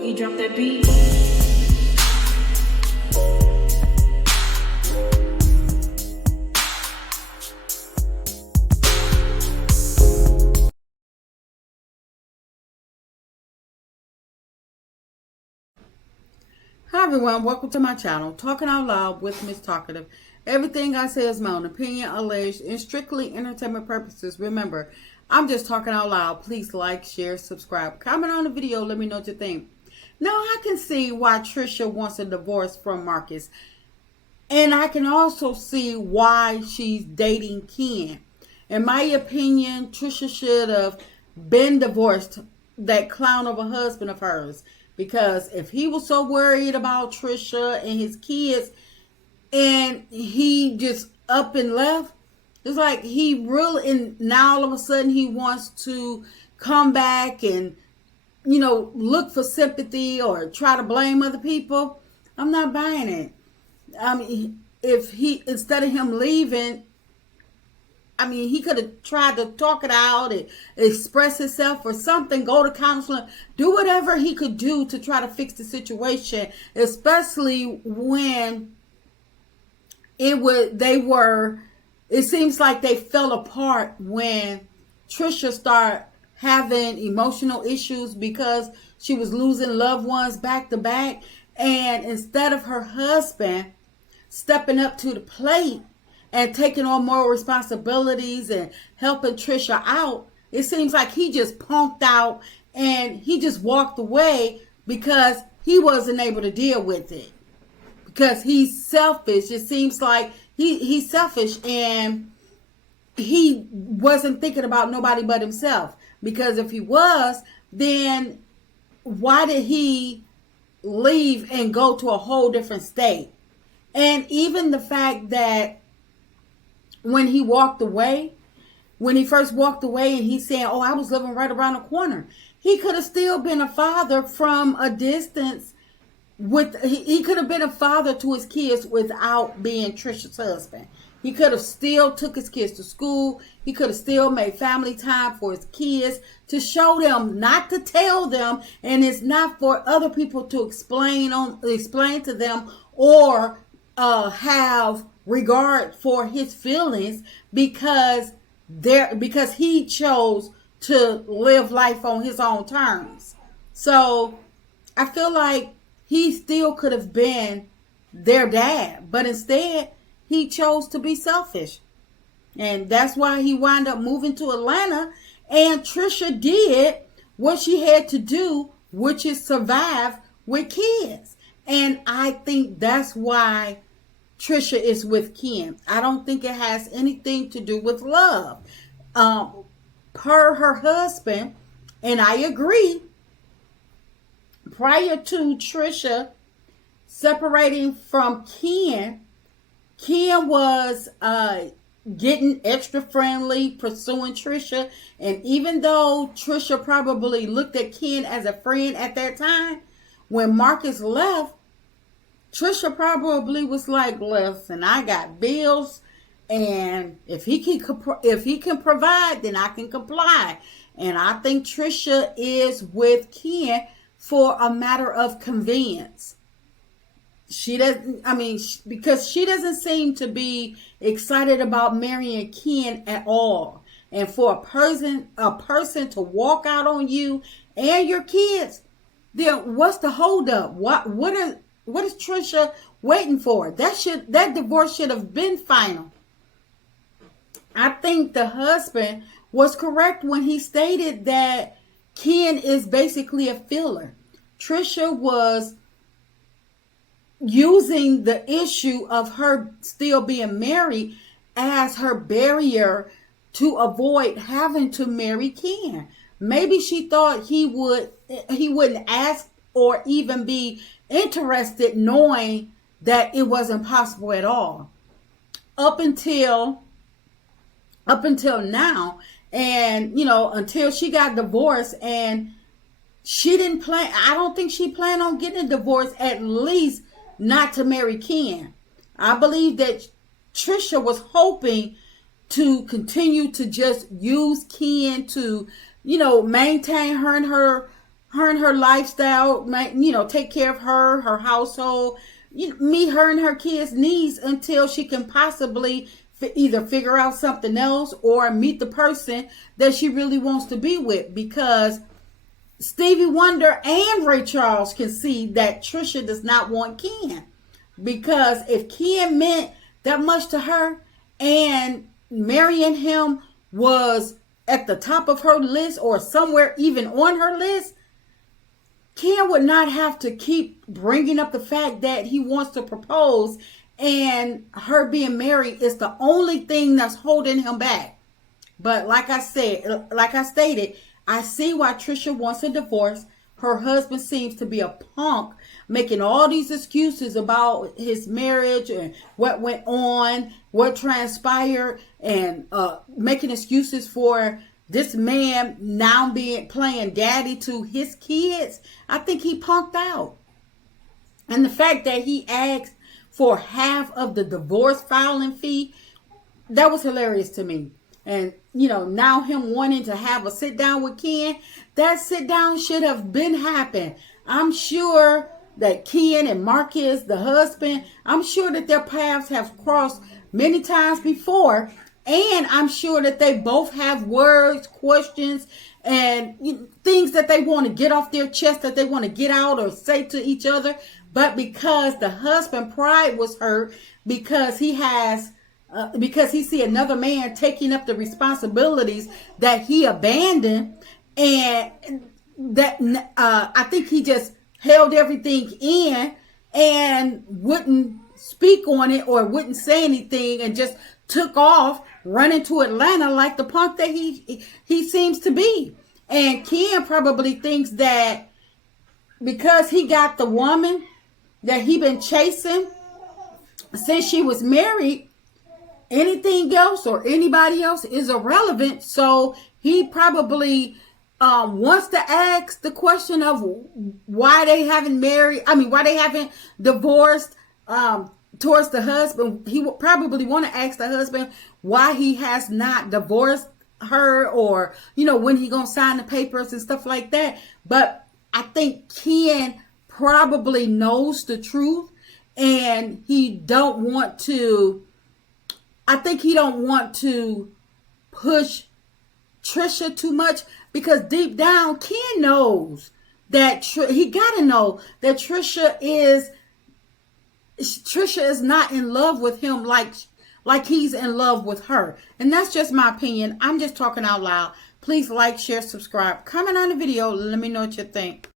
Boogie, drop that beat. Hi everyone, welcome to my channel, Talking Out Loud with Miss Talkative. Everything I say is my own opinion, alleged, and strictly entertainment purposes. Remember, I'm just talking out loud. Please like, share, subscribe, comment on the video, let me know what you think. Now I can see why Trisha wants a divorce from Marcus. And I can also see why she's dating Ken. In my opinion, Trisha should have been divorced, that clown of a husband of hers. Because if he was so worried about Trisha and his kids and he just up and left, it's like he really, and now all of a sudden he wants to come back and, look for sympathy or try to blame other people. I'm not buying it. I mean, if he, instead of him leaving, he could have tried to talk it out and express himself or something, go to counseling, do whatever he could do to try to fix the situation, especially when it seems like they fell apart when Trisha started having emotional issues because she was losing loved ones back to back. And instead of her husband stepping up to the plate and taking on more responsibilities and helping Trisha out, it seems like he just punked out and he just walked away because he wasn't able to deal with it. Because he's selfish. It seems like he's selfish and he wasn't thinking about nobody but himself. Because if he was, then why did he leave and go to a whole different state? And even the fact that when he walked away, when he first walked away and he's saying, I was living right around the corner. He could have still been a father from a distance. He could have been a father to his kids without being Trisha's husband. He could have still took his kids to school. He could have still made family time for his kids to show them, not to tell them. And it's not for other people to explain to them or have regard for his feelings because he chose to live life on his own terms. So I feel like he still could have been their dad, but instead he chose to be selfish. And that's why he wound up moving to Atlanta, and Trisha did what she had to do, which is survive with kids. And I think that's why Trisha is with Ken. I don't think it has anything to do with love. Per her husband, and I agree, prior to Trisha separating from Ken was getting extra friendly, pursuing Trisha. And even though Trisha probably looked at Ken as a friend at that time, when Marcus left, Trisha probably was like, listen, I got bills, and if he can provide, then I can comply. And I think Trisha is with Ken for a matter of convenience. She doesn't, because she doesn't seem to be excited about marrying Ken at all. And for a person to walk out on you and your kids, then what's the holdup? What is Trisha waiting for? That divorce should have been final. I think the husband was correct when he stated that Ken is basically a filler. Trisha was using the issue of her still being married as her barrier to avoid having to marry Ken. Maybe she thought he wouldn't ask or even be interested, knowing that it wasn't possible at all up until now. And until she got divorced, and I don't think she planned on getting a divorce, at least not to marry Ken. I believe that Trisha was hoping to continue to just use Ken to maintain her and her her and her lifestyle, take care of her household, meet her and her kids' needs until she can possibly either figure out something else or meet the person that she really wants to be with. Because Stevie Wonder and Ray Charles can see that Trisha does not want Ken. Because if Ken meant that much to her and marrying him was at the top of her list or somewhere even on her list, Ken would not have to keep bringing up the fact that he wants to propose and her being married is the only thing that's holding him back. But like I stated, I see why Trisha wants a divorce. Her husband seems to be a punk, making all these excuses about his marriage and what went on, what transpired, and making excuses for this man now playing daddy to his kids. I think he punked out. And the fact that he asked for half of the divorce filing fee, that was hilarious to me. And, now him wanting to have a sit down with Ken, that sit down should have been happened. I'm sure that Ken and Marcus, the husband, I'm sure that their paths have crossed many times before. And I'm sure that they both have words, questions, and things that they want to get off their chest, that they want to get out or say to each other. But because the husband pride was hurt, because he see another man taking up the responsibilities that he abandoned, and that I think he just held everything in and wouldn't speak on it or wouldn't say anything and just took off running to Atlanta like the punk that he seems to be. And Ken probably thinks that because he got the woman that he been chasing since she was married, anything else or anybody else is irrelevant. So he probably wants to ask the question of why they haven't divorced towards the husband. He would probably want to ask the husband why he has not divorced her, or when he gonna sign the papers and stuff like that. But I think Ken probably knows the truth, and he don't want to push Trisha too much, because deep down Ken knows that he gotta know that Trisha is not in love with him like he's in love with her. And that's just my opinion. I'm just talking out loud. Please like, share, subscribe, comment on the video. Let me know what you think.